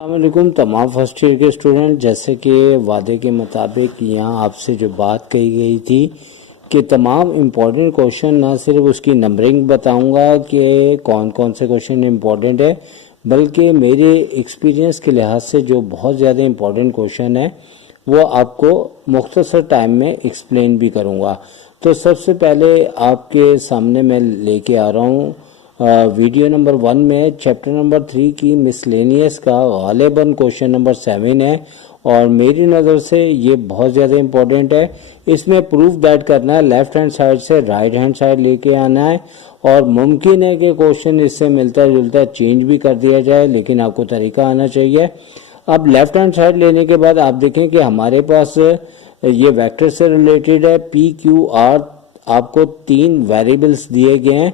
अस्सलामुअलैकुम तमाम first year के स्टूडेंट। जैसे कि वादे के मुताबिक यहाँ आपसे जो बात कही गई थी कि तमाम इम्पोर्टेंट क्वेश्चन, ना सिर्फ उसकी नंबरिंग बताऊंगा कि कौन कौन से क्वेश्चन इम्पोर्टेंट है, बल्कि मेरे एक्सपीरियंस के लिहाज से जो बहुत ज़्यादा इम्पोर्टेंट क्वेश्चन है वो आपको मुख्तसर टाइम में एक्सप्लेन भी करूँगा। तो सबसे पहले आपके सामने मैं लेके आ रहा हूँ वीडियो नंबर 1 में चैप्टर नंबर 3 की मिसलेनियस का गालिबन क्वेश्चन नंबर 7 है और मेरी नज़र से ये बहुत ज़्यादा इम्पोर्टेंट है। इसमें प्रूफ दैट करना है, लेफ्ट हैंड साइड से राइट हैंड साइड लेके आना है और मुमकिन है कि क्वेश्चन इससे मिलता जुलता चेंज भी कर दिया जाए, लेकिन आपको तरीका आना चाहिए। अब लेफ्ट हैंड साइड लेने के बाद आप देखें कि हमारे पास ये वेक्टर से रिलेटेड है। पी क्यू आर आपको 3 वेरिएबल्स दिए गए हैं।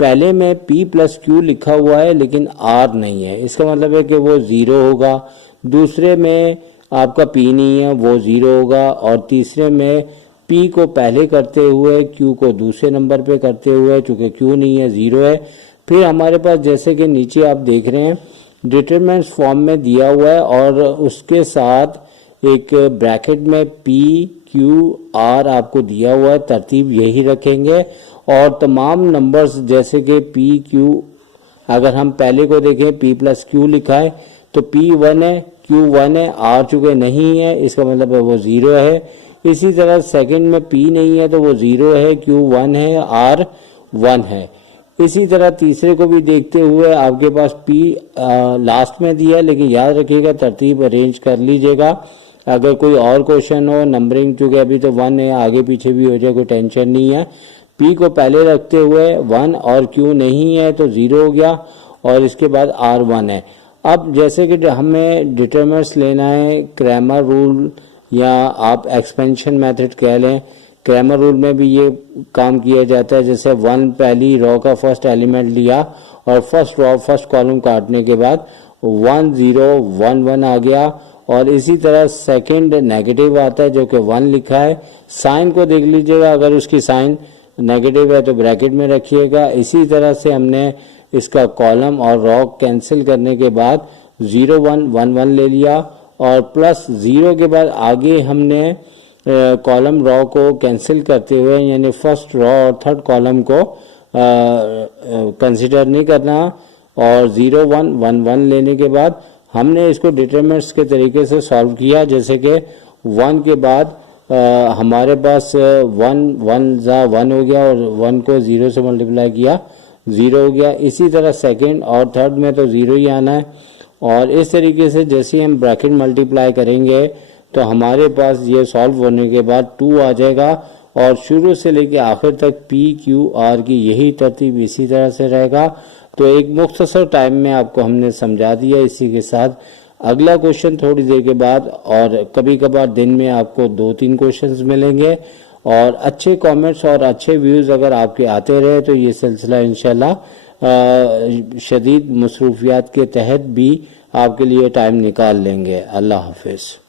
पहले में p प्लस क्यू लिखा हुआ है लेकिन r नहीं है, इसका मतलब है कि वो 0 होगा। दूसरे में आपका p नहीं है, वो 0 होगा। और तीसरे में p को पहले करते हुए q को दूसरे नंबर पे करते हुए, चूंकि q नहीं है 0 है। फिर हमारे पास जैसे कि नीचे आप देख रहे हैं डिटरमिनेंट्स फॉर्म में दिया हुआ है और उसके साथ एक ब्रैकेट में p q r आपको दिया हुआ है। तरतीब यही रखेंगे और तमाम नंबर्स जैसे कि पी क्यू, अगर हम पहले को देखें p प्लस क्यू लिखा है तो p 1 है, q 1 है, r चुके नहीं है, इसका मतलब है वो 0 है। इसी तरह सेकंड में p नहीं है तो वो 0 है, q 1 है, r 1 है। इसी तरह तीसरे को भी देखते हुए आपके पास p लास्ट में दिया है, लेकिन याद रखिएगा तरतीब अरेंज कर लीजिएगा। अगर कोई और क्वेश्चन हो नंबरिंग, चूँकि अभी तो 1 है, आगे पीछे भी हो जाए कोई टेंशन नहीं है। p को पहले रखते हुए 1 और q नहीं है तो 0 हो गया और इसके बाद r 1 है। अब जैसे कि हमें डिटरमिनेंट्स लेना है, क्रैमर रूल या आप एक्सपेंशन मेथड कह लें, क्रैमर रूल में भी ये काम किया जाता है। जैसे 1 पहली रो का फर्स्ट एलिमेंट लिया और फर्स्ट रो फर्स्ट कॉलम काटने के बाद 1 0 1 1 आ गया और इसी तरह सेकंड नेगेटिव आता है जो कि 1 लिखा है। साइन को देख लीजिएगा, अगर उसकी साइन नेगेटिव है तो ब्रैकेट में रखिएगा। इसी तरह से हमने इसका कॉलम और रो कैंसिल करने के बाद 0 1 1 1 ले लिया और प्लस 0 के बाद आगे हमने कॉलम रो को कैंसिल करते हुए यानी फर्स्ट रो और थर्ड कॉलम को कंसिडर नहीं करना और 0 1 1 1 लेने के बाद हमने इसको डिटरमिनेंट्स के तरीके से सॉल्व किया। जैसे कि 1 के बाद हमारे पास 1 1 ज़ा 1 हो गया और 1 को 0 से मल्टीप्लाई किया 0 हो गया। इसी तरह सेकंड और थर्ड में तो 0 ही आना है और इस तरीके से जैसे ही हम ब्रैकेट मल्टीप्लाई करेंगे तो हमारे पास ये सॉल्व होने के बाद 2 आ जाएगा और शुरू से लेके आखिर तक पी क्यू आर की यही तरतीब इसी तरह से रहेगा। तो एक मुख्तसर टाइम में आपको हमने समझा दिया। इसी के साथ अगला क्वेश्चन थोड़ी देर के बाद और कभी कभार दिन में आपको 2-3 क्वेश्चंस मिलेंगे और अच्छे कमेंट्स और अच्छे व्यूज़ अगर आपके आते रहे तो ये सिलसिला इंशाल्लाह शदीद मसरूफियात के तहत भी आपके लिए टाइम निकाल लेंगे। अल्लाह हाफिज़।